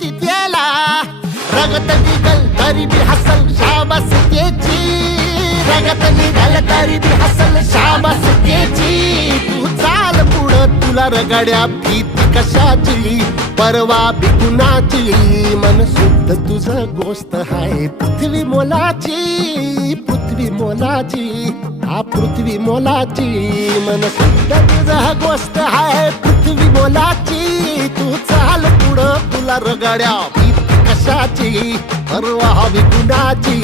ती त्याला रगत निघल तरी बी हसल शाबास त्याची रगत निघल तरी बी हसल शाबास त्याची तू चाल पुढं तुला रगड्या भीती कशाची परवा बिकुनाची मन शुद्ध तुझं गोष्ट हाय पृथ्वी मोलाची पृथ्वी मोलाची हा पृथ्वी मोलाची मन शुद्ध तुझं गोष्ट हाय पृथ्वी मोलाची तू चाल पुढं तुला रगड्या भीती कशाची परवा बिकुनाची